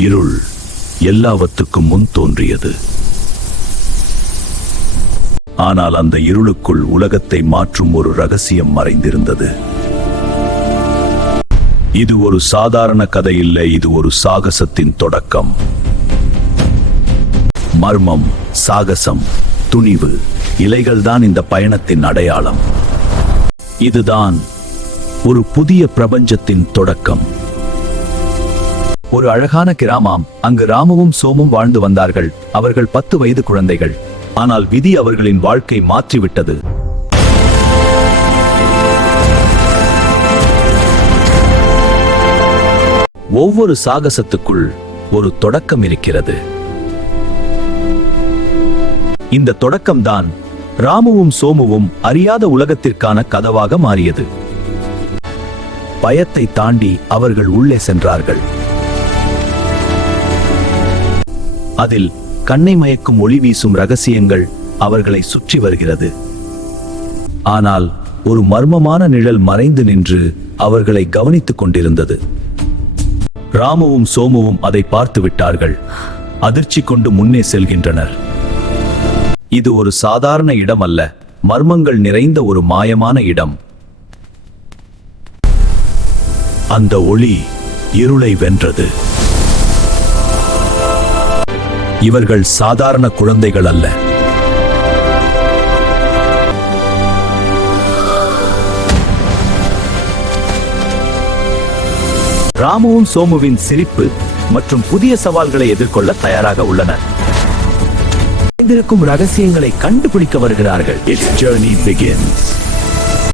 இருள் எல்லாவற்றுக்கும் முன் தோன்றியது. ஆனால் அந்த இருளுக்குள் உலகத்தை மாற்றும் ஒரு ரகசியம் மறைந்திருந்தது. இது ஒரு சாதாரண கதை இல்லை, இது ஒரு சாகசத்தின் தொடக்கம். மர்மம், சாகசம், துணிவு, இலைகள்தான் இந்த பயணத்தின் அடையாளம். இதுதான் ஒரு புதிய பிரபஞ்சத்தின் தொடக்கம். ஒரு அழகான கிராமம். அங்கு ராமுவும் சோமும் வாழ்ந்து வந்தார்கள். அவர்கள் 10 வயது குழந்தைகள். ஆனால் விதி அவர்களின் வாழ்க்கை மாற்றிவிட்டது. ஒவ்வொரு சாகசத்துக்குள் ஒரு தொடக்கம் இருக்கிறது. இந்த தொடக்கம்தான் ராமுவும் சோமுவும் அறியாத உலகத்திற்கான கதவாக மாறியது. பயத்தை தாண்டி அவர்கள் உள்ளே சென்றார்கள். அதில் கண்ணை மயக்கும் ஒளி வீசும் ரகசியங்கள் அவர்களை சுற்றி வருகிறது. ஆனால் ஒரு மர்மமான நிழல் மறைந்து நின்று அவர்களை கவனித்துக் கொண்டிருந்தது. ராமுவும் சோமுவும் அதை பார்த்து விட்டார்கள். அதிர்ச்சி கொண்டு முன்னே செல்கின்றனர். இது ஒரு சாதாரண இடம் அல்ல, மர்மங்கள் நிறைந்த ஒரு மாயமான இடம். அந்த ஒளி இருளை வென்றது. இவர்கள் சாதாரண குழந்தைகள் அல்ல. ராமுவும் சோமுவின் சிரிப்பு மற்றும் புதிய சவால்களை எதிர்கொள்ள தயாராக உள்ளனர். ரகசியங்களை கண்டுபிடிக்க வருகிறார்கள். Its journey begins.